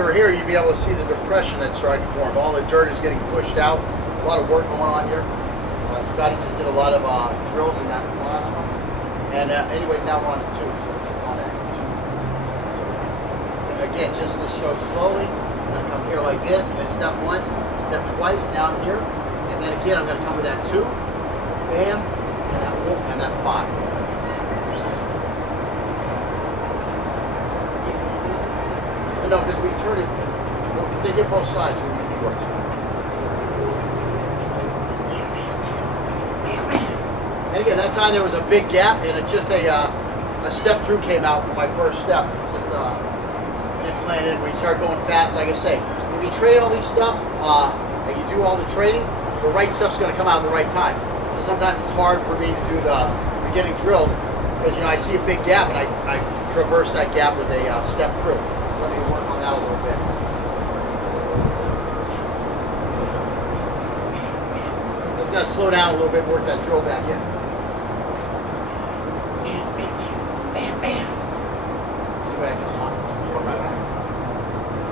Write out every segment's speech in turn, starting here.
you were here, you'd be able to see the depression that's starting to form. All the dirt is getting pushed out. A lot of work going on here. Scotty just did a lot of drills in that last one. And anyways, now we're on the 2, so it's on that 2. So again, just to show slowly, I'm going to come here like this. I'm going to step once, step twice, down here. And then again, I'm going to come with that 2, bam, and that 5. No, because we turn it, they get both sides when you work. And again, that time there was a big gap, and it just a step through came out for my first step. Just didn't plan in. When you start going fast, like I say, if you train all these stuff and you do all the training, the right stuff's going to come out at the right time. So sometimes it's hard for me to do the beginning drills because I see a big gap and I traverse that gap with a step through. Let me work on that a little bit. Just got to slow down a little bit, work that drill back in. See what I just want?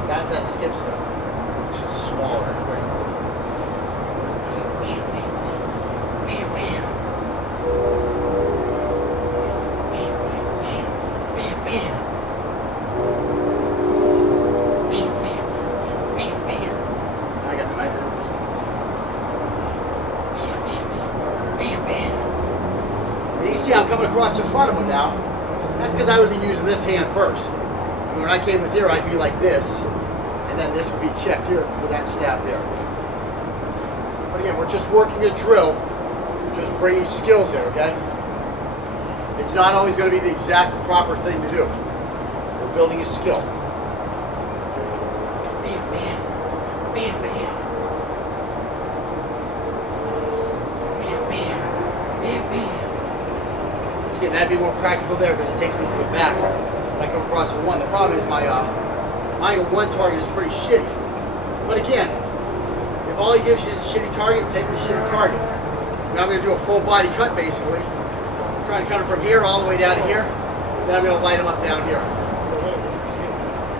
That's that skip step. It's just smaller. See, I'm coming across in front of him now. That's because I would be using this hand first. And when I came with here, I'd be like this, and then this would be checked here for that stab there. But again, we're just working a drill. We're just bringing skills in, okay? It's not always going to be the exact proper thing to do. We're building a skill. Bam, bam, bam, bam. Again, that'd be more practical there because it takes me to the back when I come across the 1. The problem is my angle 1 target is pretty shitty. But again, if all he gives you is a shitty target, take the shitty target. And I'm going to do a full body cut basically. I'm trying to cut him from here all the way down to here. Then I'm going to light him up down here.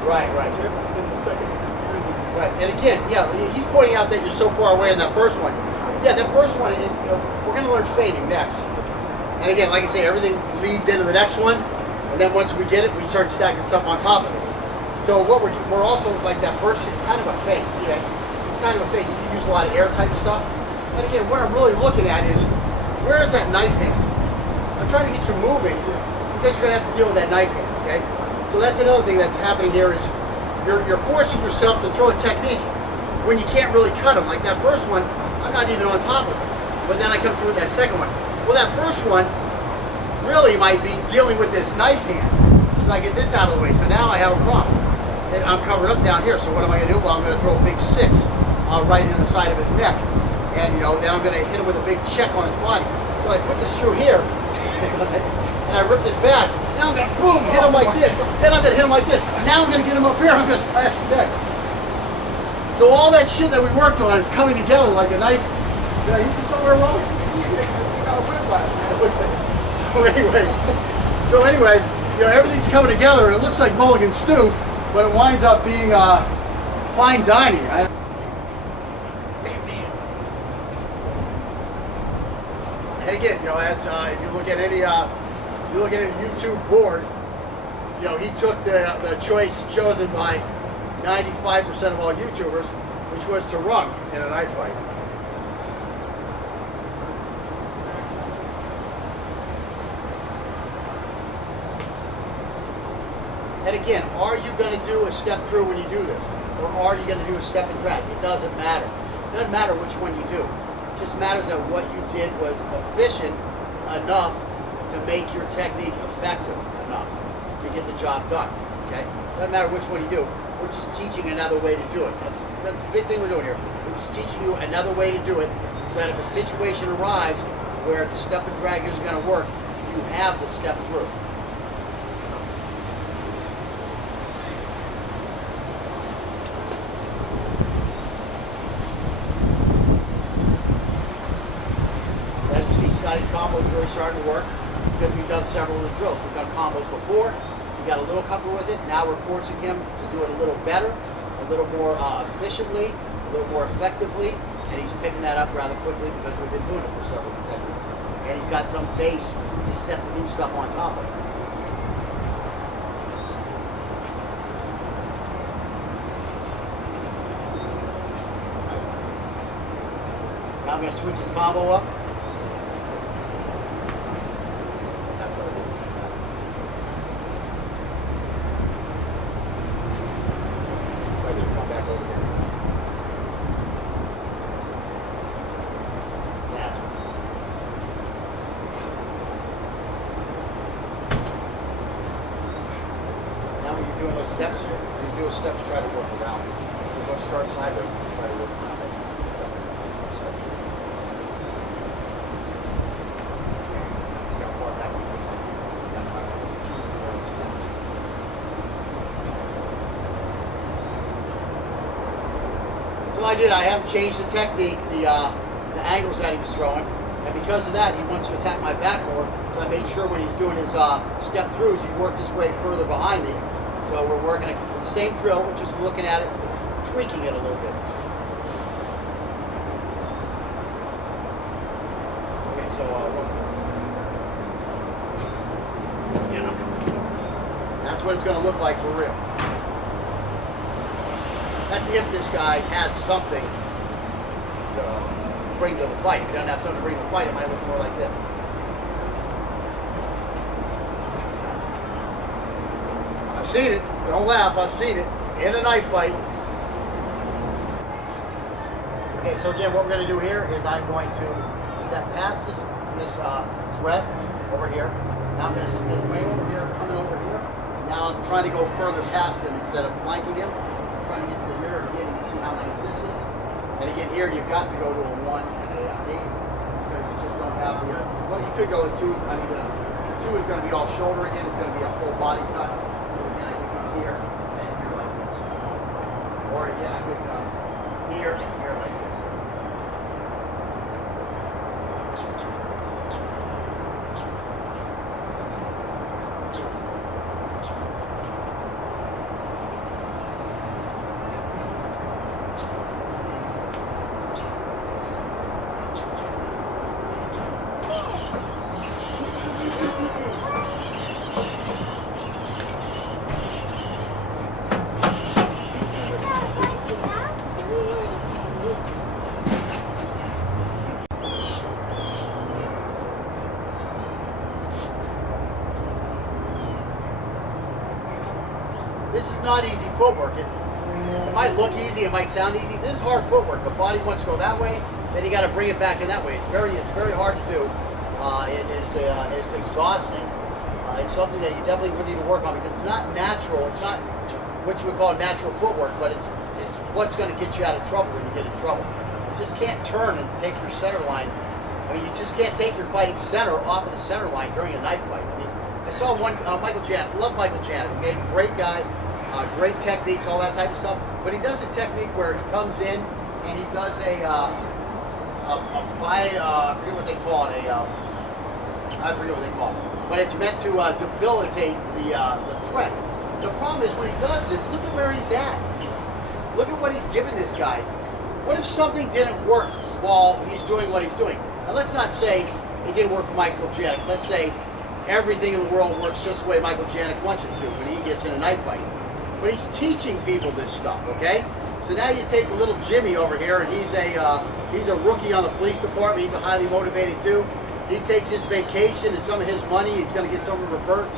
Right. Right. And again, yeah, he's pointing out that you're so far away in that first one. Yeah, that first one, we're going to learn fading next. And again, like I say, everything leads into the next one, and then once we get it, we start stacking stuff on top of it. So what we're also like that first, it's kind of a fake. Okay? It's kind of a fake. You can use a lot of air type stuff. And again, what I'm really looking at is where is that knife hand? I'm trying to get you moving because you're going to have to deal with that knife hand. Okay? So that's another thing that's happening here is you're forcing yourself to throw a technique when you can't really cut them. Like that first one, I'm not even on top of it. But then I come through with that second one. Well, that first one really might be dealing with this knife hand. So I get this out of the way. So now I have a problem. And I'm covered up down here. So what am I going to do? Well, I'm going to throw a big 6 right in the side of his neck. And, then I'm going to hit him with a big check on his body. So I put this through here. And I ripped it back. Now I'm going to, boom, hit him like this. Then I'm going to hit him like this. Now I'm going to get him up here. I'm going to slash his neck. So all that shit that we worked on is coming together like a nice... Did I hit you somewhere wrong? So anyways, everything's coming together and it looks like Mulligan stew, but it winds up being fine dining. And again, as if you look at any YouTube board, he took the choice chosen by 95% of all YouTubers, which was to run in a knife fight. And again, are you going to do a step through when you do this? Or are you going to do a step and drag? It doesn't matter. It doesn't matter which one you do. It just matters that what you did was efficient enough to make your technique effective enough to get the job done. Okay? It doesn't matter which one you do. We're just teaching another way to do it. That's the big thing we're doing here. We're just teaching you another way to do it so that if a situation arrives where the step and drag isn't going to work, you have the step through. Scotty's combo is really starting to work because we've done several of the drills. We've done combos before. We got a little comfortable with it. Now we're forcing him to do it a little better a little more efficiently, a little more effectively, and he's picking that up rather quickly because we've been doing it for several techniques. And he's got some base to set the new stuff on top of it. Now I'm going to switch his combo up. Come back over here. That's right. Now when you're doing those steps, when you do those steps, try to work around. So go start sideways and try to work around it. See how far that one goes. So I did. I haven't changed the technique, the angles that he was throwing, and because of that, he wants to attack my back more. So I made sure when he's doing his step throughs, he worked his way further behind me. So we're working the same drill, we're just looking at it, tweaking it a little bit. Okay, so that's what it's going to look like for real. That's if this guy has something to bring to the fight. If he doesn't have something to bring to the fight, it might look more like this. I've seen it. Don't laugh. I've seen it in a knife fight. Okay, so again, what we're going to do here is I'm going to step past this thread over here. Now I'm going to spin way over here, coming over here. Now I'm trying to go further past him instead of flanking him. I'm trying to get to the mirror again. You can see how nice this is. And again, here you've got to go to a 1 and a 8 because you just don't have the. Well, you could go to 2. I mean, the 2 is going to be all shoulder again. It's going to be a full body cut. So again, I could come here and here like this. Or again, I could come here and here like this. This is not easy footwork. It might look easy, it might sound easy. This is hard footwork. The body wants to go that way, then you got to bring it back in that way. It's very hard to do. It's exhausting. It's something that you definitely would need to work on because it's not natural. It's not what you would call natural footwork, but it's what's going to get you out of trouble when you get in trouble. You just can't turn and take your center line. I mean, you just can't take your fighting center off of the center line during a knife fight. I mean, I saw one, Michael Janet. Love Michael Janet. He made a great guy, great techniques, all that type of stuff. But he does a technique where he comes in and he does I forget what they call it. I forget what they call it. But it's meant to debilitate the threat. The problem is when he does this, look at where he's at. Look at what he's giving this guy. What if something didn't work while he's doing what he's doing? And let's not say it didn't work for Michael Janet. Let's say everything in the world works just the way Michael Janet wants it to when he gets in a knife fight. But he's teaching people this stuff, okay? So now you take a little Jimmy over here, and he's a rookie on the police department. He's a highly motivated dude. He takes his vacation and some of his money. He's going to get some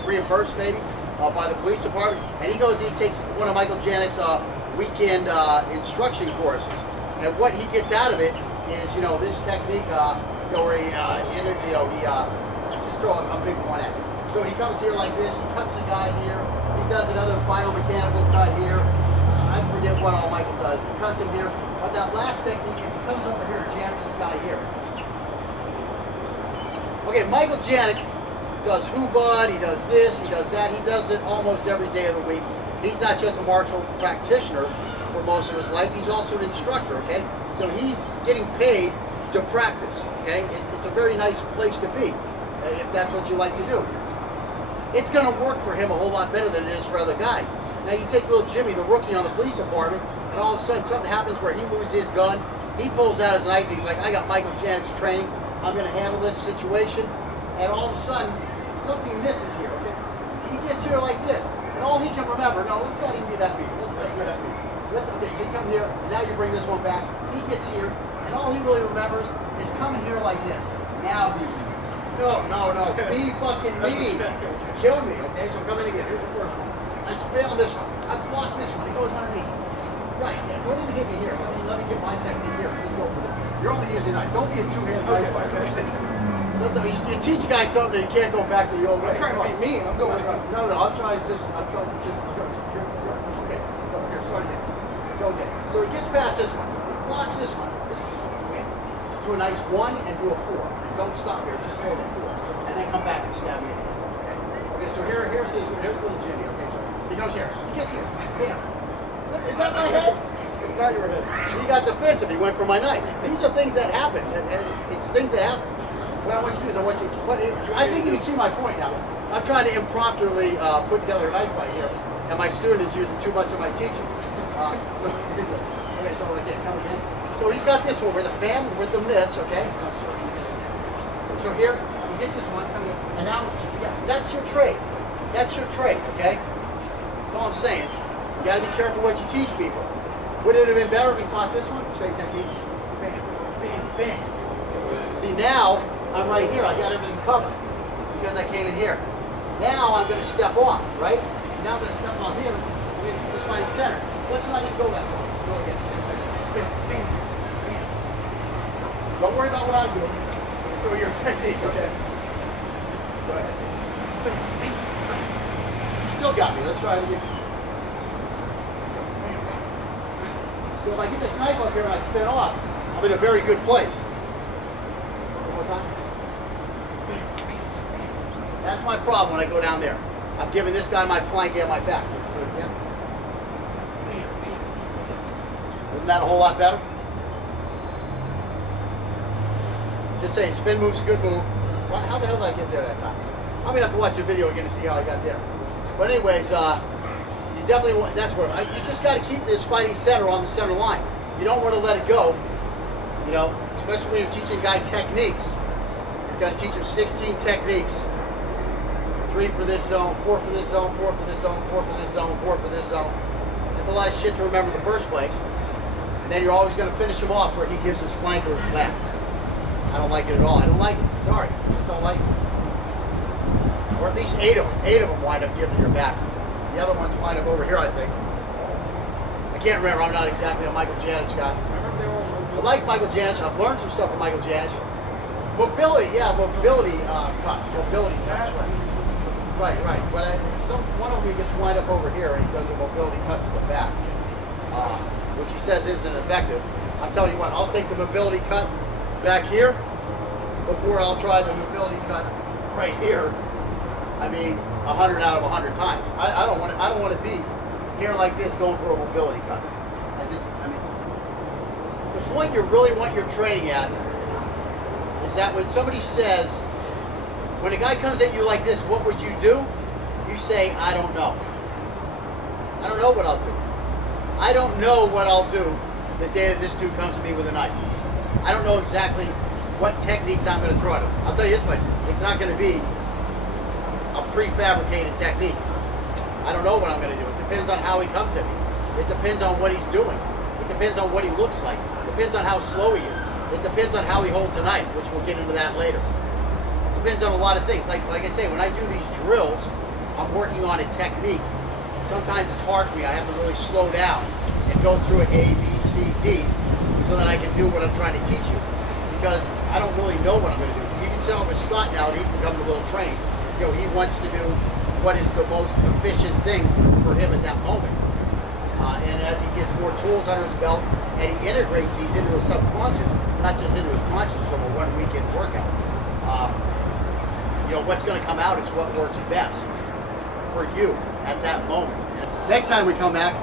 reimbursed maybe by the police department. And he goes and he takes one of Michael Janet's weekend instruction courses. And what he gets out of it is, this technique where he just throw a big one at him. So he comes here like this. He cuts a guy here. He does another biomechanical cut here. I forget what all Michael does. He cuts him here. But that last technique is he comes over here and jams this guy here. Okay, Michael Janet does Hubud, he does this, he does that. He does it almost every day of the week. He's not just a martial practitioner for most of his life. He's also an instructor, okay? So he's getting paid to practice, okay? It's a very nice place to be if that's what you like to do. It's going to work for him a whole lot better than it is for other guys. Now you take little Jimmy, the rookie on the police department, and all of a sudden something happens where he moves his gun, he pulls out his knife, and he's like, I got Michael Janet's training, I'm going to handle this situation, and all of a sudden, something misses here, okay? He gets here like this, and all he can remember, no, let's not even be that mean, let's not be that mean. Okay, so you come here, and now you bring this one back, he gets here, and all he really remembers is coming here like this. Now be mean. No, be fucking mean. Kill me, okay? So come in again, here's the first one. I spit on this one, I block this one, he goes on me. Right, yeah, don't even hit me here, let me get my technique here, just go for it. You're only using a knife, don't be a two-hand knife fighter. Sometimes you teach a guy something and you can't go back to the old way. I'm trying to be mean. I'm going. No, I'm trying to just. Okay, so here, start again. So he gets past this one. He blocks this one. Okay. Do a nice 1 and do a 4. Don't stop here. Just hold a 4, and then come back and stab me again. Okay. So here's little Jimmy. Okay. So he goes here. He gets here. Bam. What, is that my head? It's not your head. He got defensive. He went for my knife. These are things that happen. It's things that happen. What I want you to do is I think you can see my point now. I'm trying to impromptu put together a knife fight here, and my student is using too much of my teaching. Okay, so again, come again. So he's got this one with the fan, with the miss, okay? So here, he gets this one, come here, and now, yeah, that's your trade. That's your trade, okay? That's all I'm saying. You gotta be careful what you teach people. Would it have been better if we taught this one? Same technique. Bam, bam, bam. See, now, I'm right here. I got everything covered because I came in here. Now I'm going to step off, right? Now I'm going to step off here. This fighting center. Let's not even go that far. Go again. Same thing. Bam, bam, bam. Don't worry about what I'm doing. Do your technique, okay? Go ahead. You still got me. Let's try it again. So if I get this knife up here and I spin off, I'm in a very good place. One more time. That's my problem when I go down there. I'm giving this guy my flank and my back. Let's do it again. Isn't that a whole lot better? Just saying, spin move's a good move. Well, how the hell did I get there that time? I'm going to have to watch the video again to see how I got there. But anyways, you definitely want, that's where, you just got to keep this fighting center on the center line. You don't want to let it go, you know, especially when you're teaching a guy techniques. You've got to teach him 16 techniques. 3 for this zone, 4 for this zone, 4 for this zone, 4 for this zone, 4 for this zone. That's a lot of shit to remember in the first place. And then you're always going to finish him off where he gives his flank or his back. I don't like it at all. I don't like it. Sorry. I just don't like it. Or at least 8 of them. 8 of them wind up giving your back. The other ones wind up over here, I think. I can't remember. I'm not exactly a Michael Janich guy. I like Michael Janich. I've learned some stuff from Michael Janich. Mobility, yeah, mobility cuts. Mobility cuts, right. Right. But one of them gets wind up over here and he does a mobility cut to the back, which he says isn't effective. I'm telling you what, I'll take the mobility cut back here before I'll try the mobility cut right here. I mean, 100 out of 100 times. I don't want to be here like this going for a mobility cut. The point you really want your training at is that when somebody says, when a guy comes at you like this, what would you do? You say, I don't know. I don't know what I'll do. I don't know what I'll do the day that this dude comes to me with a knife. I don't know exactly what techniques I'm going to throw at him. I'll tell you this much, it's not going to be a prefabricated technique. I don't know what I'm going to do. It depends on how he comes at me. It depends on what he's doing. It depends on what he looks like. It depends on how slow he is. It depends on how he holds a knife, which we'll get into that later. It depends on a lot of things. Like I say, when I do these drills, I'm working on a technique. Sometimes it's hard for me. I have to really slow down and go through it A, B, C, D so that I can do what I'm trying to teach you. Because I don't really know what I'm going to do. You can tell with Scott now that he's becoming a little trained. You know, he wants to do what is the most efficient thing for him at that moment. And as he gets more tools under his belt and he integrates these into his subconscious, not just into his conscious from a 1 weekend workout, you know, what's going to come out is what works best for you at that moment. Next time we come back,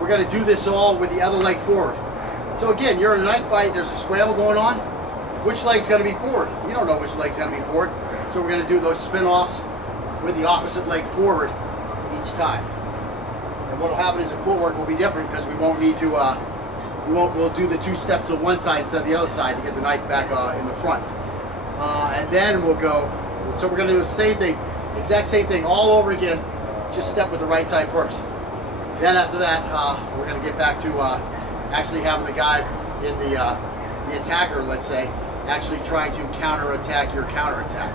we're going to do this all with the other leg forward. So again, you're in a knife fight, there's a scramble going on. Which leg's going to be forward? You don't know which leg's going to be forward. So we're going to do those spin-offs with the opposite leg forward each time. And what'll happen is the footwork will be different because we won't need to. We'll do the 2 steps on one side instead of the other side to get the knife back in the front, and then we'll go. So we're going to do the same thing, exact same thing all over again. Just step with the right side first. Then after that, we're going to get back to actually having the guy in the attacker, let's say, actually trying to counterattack your counterattack,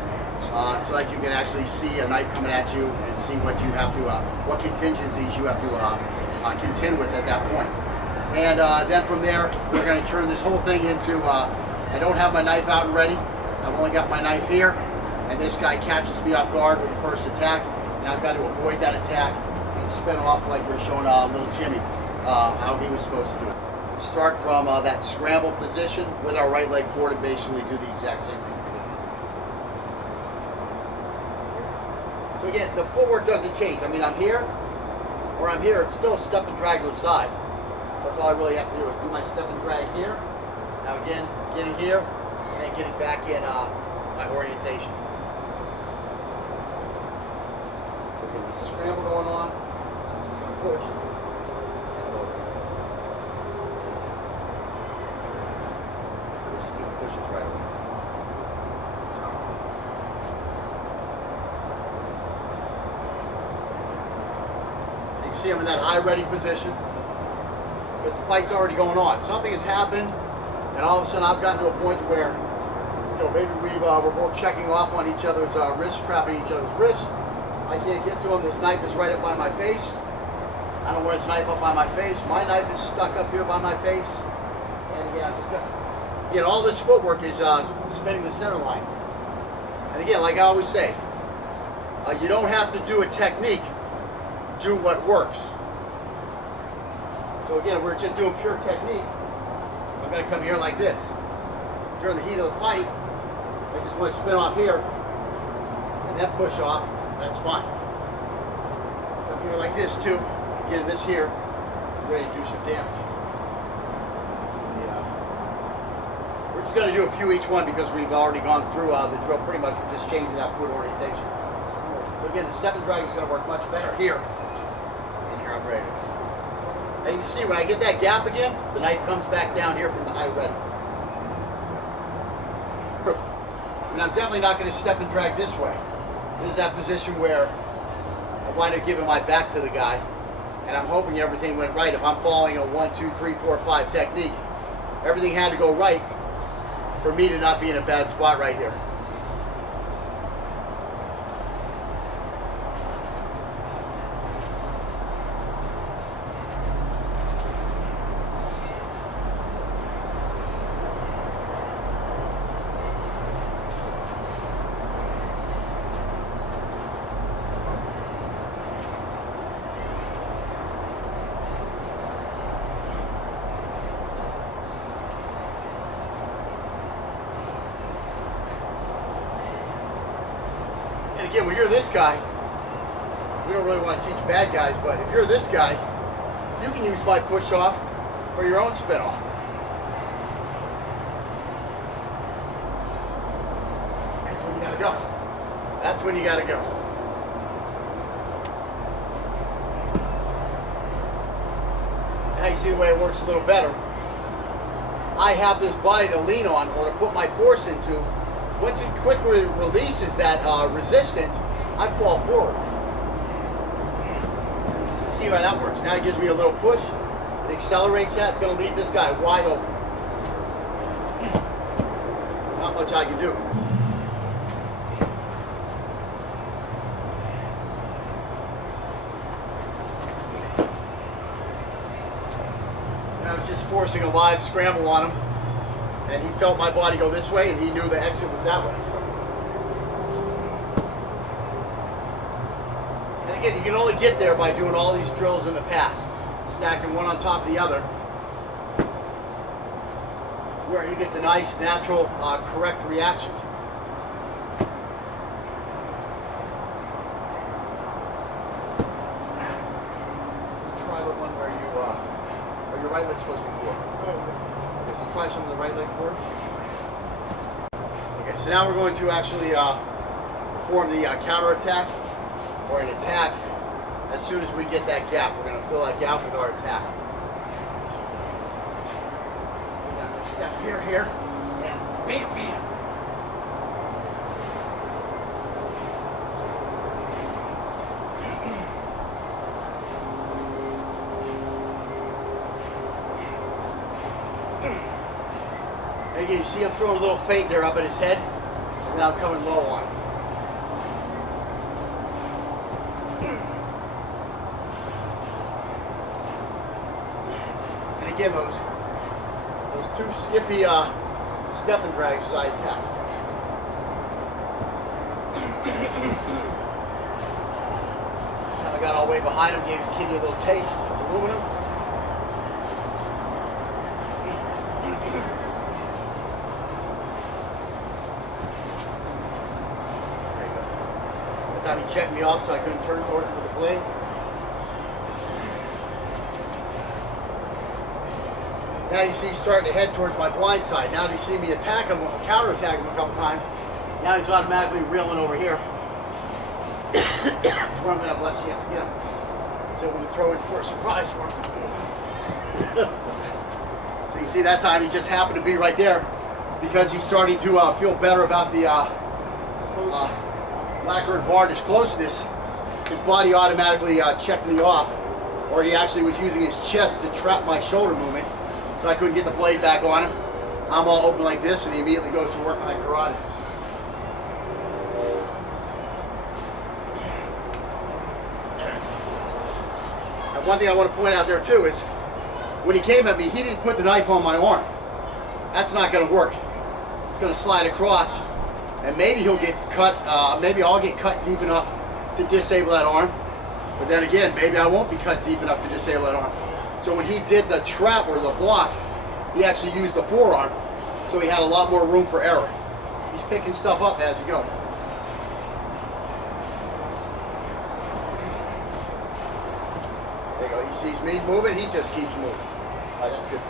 so that you can actually see a knife coming at you and see what you have to, what contingencies you have to contend with at that point. And then from there, we're going to turn this whole thing into. I don't have my knife out and ready. I've only got my knife here, and this guy catches me off guard with the first attack, and I've got to avoid that attack and spin off like we're showing little Jimmy how he was supposed to do it. Start from that scramble position with our right leg forward and basically do the exact same thing. So again, the footwork doesn't change. I mean, I'm here, or I'm here, it's still a step and drag to the side. So that's all I really have to do is do my step and drag here. Now again, getting here, and then getting back in my orientation. So again, there's a scramble going on. I'm just going to push. We'll just do the pushes right away. You can see I'm in that high ready position. Because the fight's already going on. Something has happened, and all of a sudden I've gotten to a point where, maybe we're both checking off on each other's wrists, trapping each other's wrists. I can't get to him. This knife is right up by my face. I don't want his knife up by my face. My knife is stuck up here by my face. And again, I'm just all this footwork is spinning the center line. And again, like I always say, you don't have to do a technique. Do what works. So again, we're just doing pure technique. I'm going to come here like this. During the heat of the fight, I just want to spin off here and then push off. That's fine. Come here like this too. Get this here, ready to do some damage. We're just going to do a few each one because we've already gone through the drill pretty much. We're just changing that foot orientation. So again, the step and drag is going to work much better here. And here I'm ready. And you can see when I get that gap again, the knife comes back down here from the high ready. And I'm definitely not going to step and drag this way. This is that position where I wind up giving my back to the guy, and I'm hoping everything went right. If I'm following a 1, 2, 3, 4, 5 technique, everything had to go right for me to not be in a bad spot right here. And again, when you're this guy, we don't really want to teach bad guys, but if you're this guy, you can use my push off for your own spin off. That's when you gotta go. That's when you gotta go. Now you see the way it works a little better. I have this body to lean on or to put my force into. Once it quickly releases that resistance, I fall forward. So you see how that works. Now it gives me a little push. It accelerates that. It's going to leave this guy wide open. Not much I can do. And I was just forcing a live scramble on him. And he felt my body go this way, and he knew the exit was that way. So. And again, you can only get there by doing all these drills in the past, stacking one on top of the other, where you get the nice, natural, correct reaction. Try the one where your right leg's supposed to be forward. So try some of the right leg forward. Okay, so now we're going to actually perform the counter attack or an attack as soon as we get that gap. We're going to fill that gap with our attack. Step here, and bam, bam. And again, you see him throwing a little feint there up at his head, and I'm coming low on him. And again, those two skippy step and drags as I attack. Time I got all the way behind him, gave his kidney a little taste of aluminum. That time he checked me off so I couldn't turn towards him with the blade. Now you see he's starting to head towards my blind side. Now you see me attack him, counter attack him a couple times. Now he's automatically reeling over here. That's where I'm going to have less chance to get him. So I'm going to throw in for a surprise for him. So you see that time he just happened to be right there because he's starting to feel better about the lacquer and varnish closeness. His body automatically checked me off, or he actually was using his chest to trap my shoulder movement. So I couldn't get the blade back on him. I'm all open like this, and he immediately goes to work on karate. And one thing I want to point out there too is, when he came at me, he didn't put the knife on my arm. That's not going to work. It's going to slide across, and maybe he'll get cut. Maybe I'll get cut deep enough to disable that arm. But then again, maybe I won't be cut deep enough to disable that arm. So when he did the trap or the block, he actually used the forearm, so he had a lot more room for error. He's picking stuff up as he goes. There you go. He sees me moving, he just keeps moving. All right, that's good.